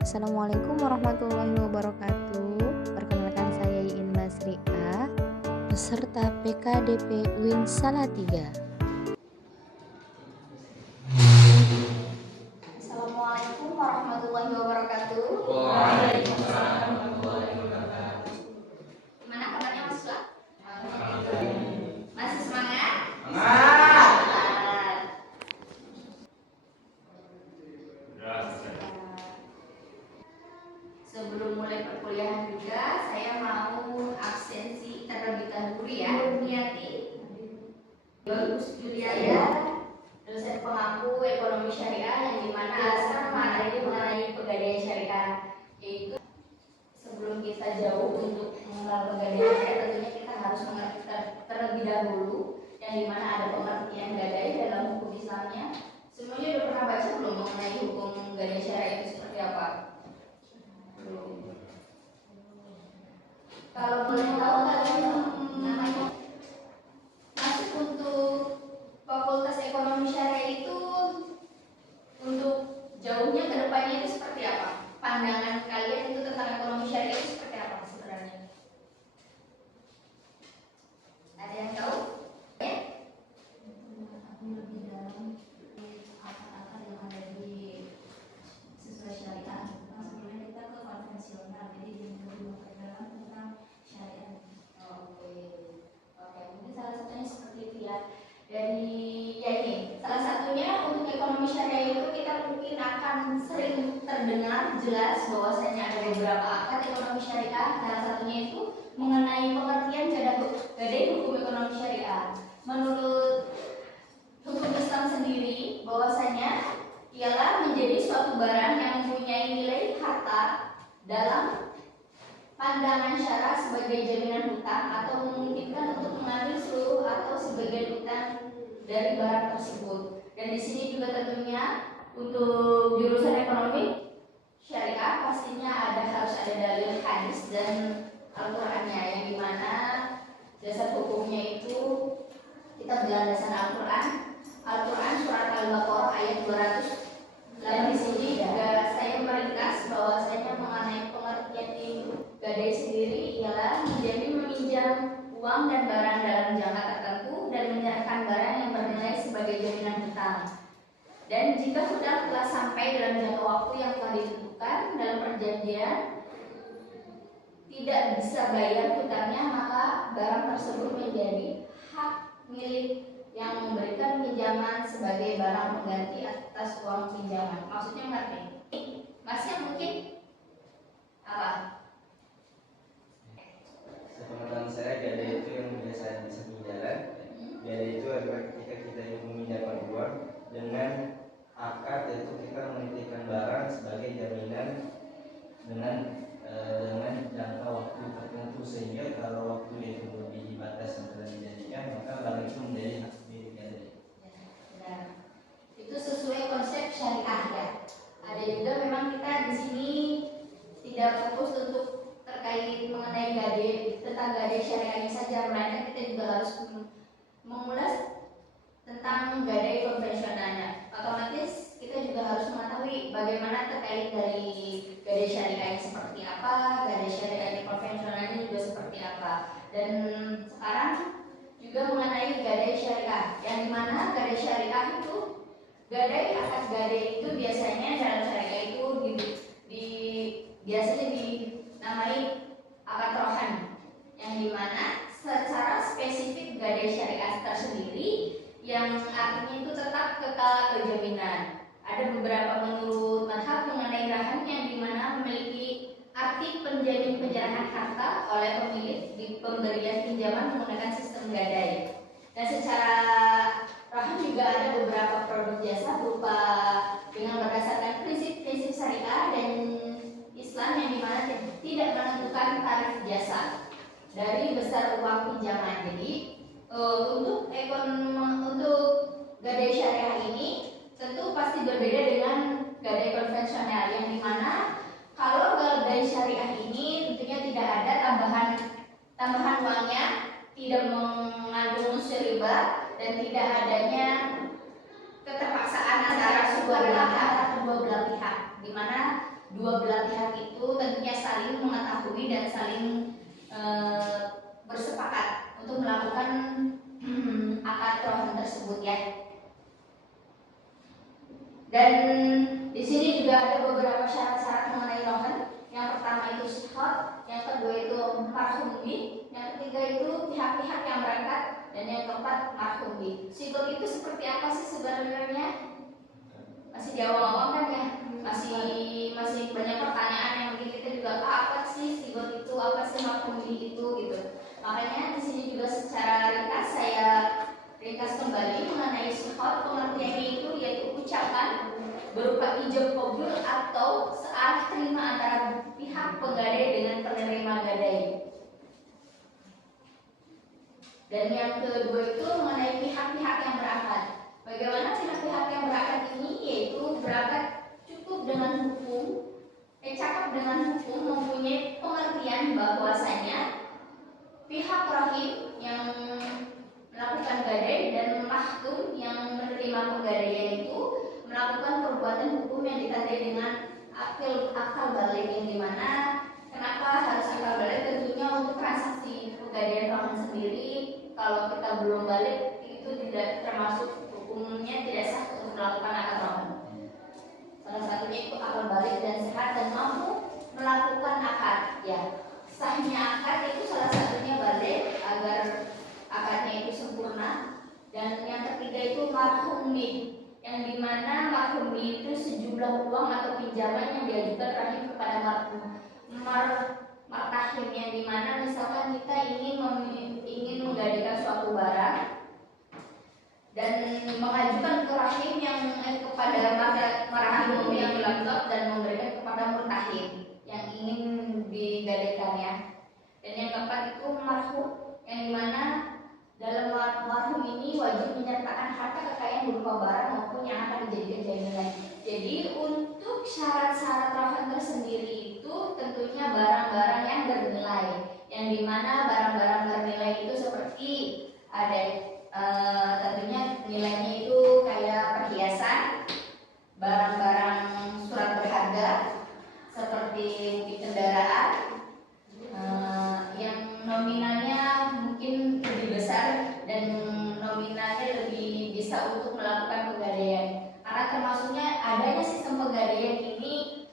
Assalamualaikum warahmatullahi wabarakatuh. Perkenalkan saya Iin Basriah, peserta PKDP UIN Salatiga. Assalamualaikum warahmatullahi wabarakatuh. Waalaikumsalam warahmatullahi wabarakatuh. Gimana kabarnya Mas Suat? Masih semangat? Semangat. Sebelum mulai perkuliahan juga, saya mau absensi terlebih dahulu ya. Niati Juliaya, dosen pengampu ekonomi syariah, yang dimana asal mengenai pegadaian syariah. Yaitu sebelum kita jauh untuk mengenal pegadaian syariah, tentunya kita harus mengerti terlebih dahulu, yang dimana ada pengertian gadai dalam hukum Islamnya. Semuanya udah pernah baca belum mengenai hukum gadai syariah itu seperti apa? Kalau boleh tahu kalian namanya masuk untuk Fakultas Ekonomi Syariah itu untuk jauhnya ke depannya itu seperti apa? Pandangan kalian itu tentang ekonomi syariah itu seperti apa sebenarnya? Ada yang tahu? Ya? Aku lebih dalam akar-akar yang ada di sesuai syariah. Sebelumnya kita ke konvensional, jadi lebih memperdalam tentang syariah. Oke, mungkin salah satunya seperti itu ya. Dari ya ini, salah satunya untuk ekonomi syariah itu kita mungkin akan sering terdengar jelas bahwasanya ada beberapa akar ekonomi syariah. Salah satunya itu mengenai pengertian gadai hukum ekonomi syariah. Menurut hukum Islam sendiri, bahwasanya ialah menjadi suatu barang yang mempunyai nilai harta dalam pandangan syara sebagai jaminan hutang atau memungkinkan untuk mengambil seluruh atau sebagian hutang dari barang tersebut. Dan di sini juga tentunya untuk jurusan ekonomi syariah pastinya harus ada dalil hadis dan Al-Qur'annya, yang dimana dasar hukumnya itu kita berlandaskan Al-Quran surat Al-Baqarah ayat 200. Dan di sini juga saya meringkas bahwasanya mengenai pengertian di gadai sendiri ialah menjamin meminjam uang dan barang dalam jangka tertentu dan menyerahkan barang yang bernilai sebagai jaminan hutang. Dan jika hutang telah sampai dalam jangka waktu yang telah ditentukan dalam perjanjian tidak bisa bayar hutangnya, maka barang tersebut menjadi hak milik yang memberikan pinjaman sebagai barang pengganti atas uang pinjaman. Maksudnya ngerti? Masnya mungkin apa? Sepengetahuan saya, gadai itu yang biasa disebut jalan. Gadai itu adalah ketika kita meminjamkan uang dengan akad, yaitu kita menitipkan barang sebagai jaminan dengan jangka waktu tertentu, sehingga kalau waktu itu melebihi batas yang telah dijanjikan, maka barang itu menjadi hak milik gadai. Ya, itu sesuai konsep syariah ya. Ada juga memang kita di sini tidak fokus untuk terkait mengenai gadai, tentang gadai syariahnya saja, melainkan kita juga harus mengulas tentang gadai konvensionalnya. Otomatis kita juga harus mengetahui bagaimana terkait dari gadai syariahnya seperti apa, gadai syariahnya konvensionalnya juga seperti apa. Dan sekarang juga mengenai gadai syariah, yang dimana gadai syariah itu akad gadai itu biasanya dalam syariah itu biasanya dinamai akad rohan, yang dimana secara spesifik gadai syariah tersendiri yang artinya itu tetap kekal kejaminan. Ada beberapa menurut mazhab mengenai rahan yang dimana memiliki arti penjamin penyerahan harta oleh pemilik di pemberian pinjaman menggunakan sistem gadai. Dan secara rahan juga ada beberapa produk jasa berupa dengan berdasarkan prinsip-prinsip syariah dan Islam, yang dimana tidak menentukan tarif jasa dari besar uang pinjaman. Jadi untuk gadai syariah ini tentu pasti berbeda dengan gadai konvensional, yang dimana kalau gadai syariah ini tentunya tidak ada tambahan uangnya, tidak mengandung unsur riba, dan tidak adanya keterpaksaan antara kedua belah pihak, di mana dua belah pihak itu tentunya saling mengetahui dan saling bersepakat untuk melakukan akad rohan tersebut ya. Dan di sini juga ada beberapa syarat-syarat mengenai rohan. Yang pertama itu sihat, yang kedua itu marhum bi, yang ketiga itu pihak-pihak yang berangkat, dan yang keempat marhum bi. Sigot itu seperti apa sih sebenarnya? Masih di awal-awal kan ya? Masih banyak pertanyaan yang mungkin kita juga apa sih sigot itu, apa sih marhum bi itu gitu. Makanya di sini juga secara ringkas saya ringkas kembali mengenai sihat. Pengertiannya itu yaitu ucapan berupa ijab qabul atau searah terima antara pihak penggadai dengan penerima gadai. Dan yang kedua itu mengenai pihak-pihak yang berangkat. Bagaimana pihak-pihak yang berangkat ini? Yaitu berangkat cukup dengan hukum, cakap dengan hukum, mempunyai pengertian bahwasanya pihak rahim yang melakukan gadai dan mahkum yang menerima penggadaian itu melakukan perbuatan hukum yang ditandai dengan akal balik, yang dimana kenapa harus akal balik? Tentunya untuk transaksi penggadaian rohan sendiri, kalau kita belum balik itu tidak termasuk hukumnya, tidak sah untuk melakukan akad rohan. Salah satunya itu akal balik dan sehat dan mampu melakukan akad ya. Sahnya akad itu salah satunya balik agar akadnya itu sempurna. Dan yang ketiga itu marhum bi, yang dimana marhum bi itu sejumlah uang atau pinjaman yang diajukan rahim kepada martahim, yang dimana misalkan kita ingin menggadaikan suatu barang dan mengajukan ke rahim yang kepada marhum yang dilakukan dan memberikan kepada murtahim yang ingin digadaikannya. Dan yang keempat itu marhum, yang dimana dalam marhum ini wajib menyertakan harta kekayaan berupa barang maupun yang akan dijadikan jaminan. Jadi untuk syarat-syarat rohan tersendiri itu tentunya barang-barang yang bernilai, yang dimana barang-barang bernilai itu seperti ada tentunya nilainya itu kayak perhiasan, barang-barang surat berharga seperti mungkin kendaraan yang nominalnya mungkin lebih besar dan nominalnya lebih bisa untuk melakukan penggadaian. Karena termasuknya adanya sistem penggadaian ini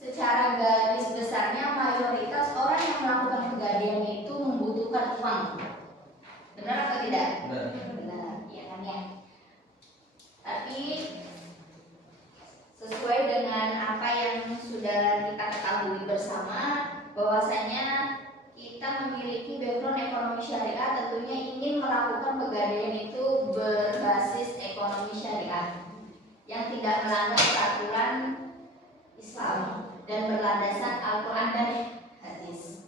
secara garis besarnya mayoritas orang yang melakukan penggadaian itu membutuhkan uang. Benar atau tidak? Benar, ya kan ya. Tapi sesuai dengan apa yang sudah kita ketahui bersama, bahwasanya kita memiliki background ekonomi syariah, tentunya ingin melakukan penggadaian itu berbasis ekonomi syariah yang tidak melanggar peraturan Islam dan berlandaskan Al-Quran dan hadis.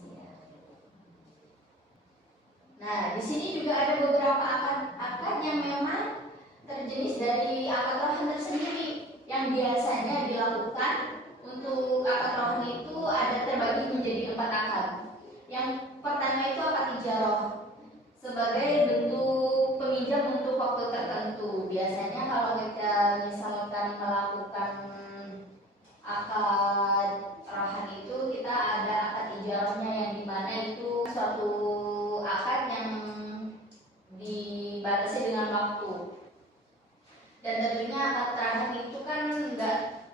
Nah, di sini juga ada beberapa akad yang memang terjenis dari akad rohan tersendiri yang biasanya dilakukan. Untuk akad rohan itu ada terbagi menjadi 4 akad. Yang pertama itu akad ijarah sebagai bentuk peminjam untuk waktu tertentu. Biasanya kalau kita misalkan melakukan akad rohan itu kita ada akad ijarahnya, yang dimana itu suatu akad yang dibatasi dengan waktu. Dan tentunya akad rohan itu kan enggak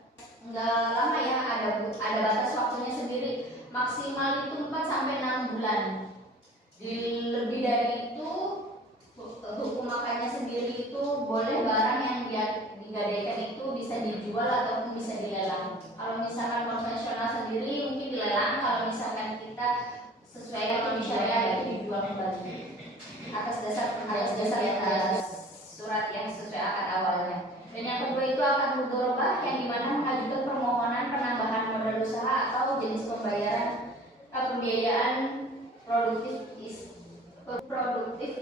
lama ya, ada batas waktunya sendiri, maksimal itu 4 sampai 6 bulan. Lebih dari itu hukum akadnya sendiri itu boleh barang yang digadaikan itu bisa dijual ataupun bisa dilelang. Kalau misalkan konvensional sendiri mungkin dilelang, kalau misalkan kita sesuai ekonomi syariah itu dijual kembali atas dasar surat yang sesuai akad awalnya. Dan yang kedua itu akad mudharabah, yang dimana mengajukan permohonan penambahan modal usaha atau jenis pembiayaan produktif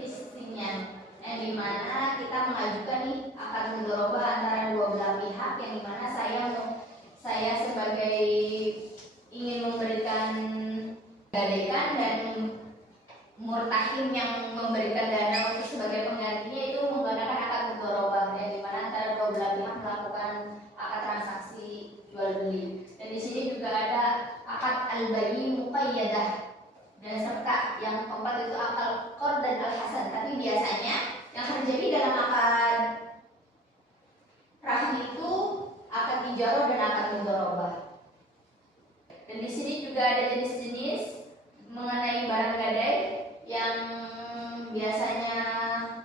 istrinya, yang dimana kita mengajukan nih akad mudharabah antara dua belah pihak, yang dimana saya sebagai ingin memberikan gadaikan dan murtahim yang memberikan dana untuk sebagai penggantinya itu menggunakan akad mudharabah. mudharabah, yang dimana antara dua belah pihak melakukan akad transaksi jual beli. Dan di sini juga ada akad al-bai' muqayyadah, dan serta yang keempat itu akad qard dan al-hasan. Tapi biasanya yang terjadi dalam akad rahim itu akad ijarah dan akad mudharabah. Dan di sini juga ada jenis-jenis mengenai barang gadai yang biasanya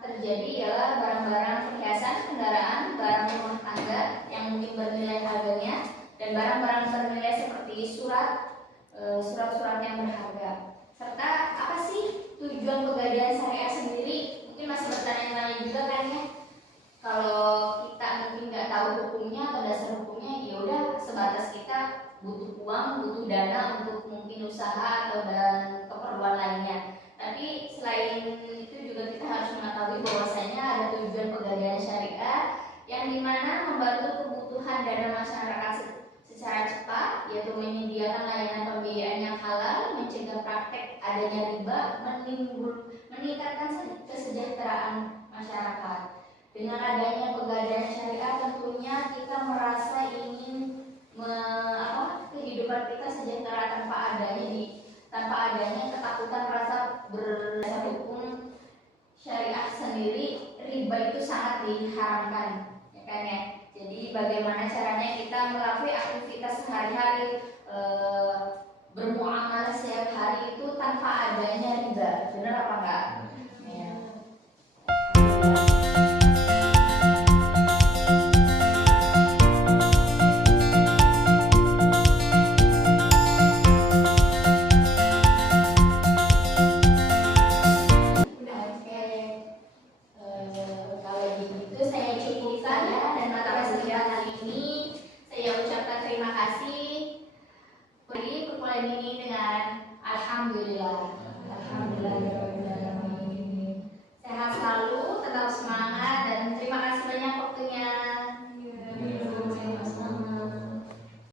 terjadi ialah barang-barang perhiasan, kendaraan, barang rumah tangga yang mungkin bernilai harganya, dan barang-barang bernilai seperti surat-surat yang berharga. Serta apa sih tujuan pegadaian syariah sendiri? Mungkin masih bertanya-tanya juga kan ya. Kalau kita mungkin nggak tahu hukumnya atau dasar hukumnya, ya udah sebatas kita butuh uang, butuh dana untuk mungkin usaha atau dan keperluan lainnya. Tapi selain itu juga kita harus mengetahui bahwasanya ada tujuan pegadaian syariah yang dimana membantu kebutuhan dana masyarakat secara cepat, yaitu menyediakan layanan pembiayaan yang halal, mencegah praktek adanya riba, meningkatkan kesejahteraan masyarakat. Dengan adanya pegadaian syariah tentunya kita merasa ingin kehidupan kita sejahtera tanpa adanya ketakutan rasa berdasar hukum syariah sendiri. Riba itu sangat diharamkan, ya kan ya. Jadi bagaimana caranya kita melakukan aktivitas sehari-hari, bermuamalah setiap hari itu tanpa adanya riba, benar apa enggak? Ya. Ini dengan alhamdulillah.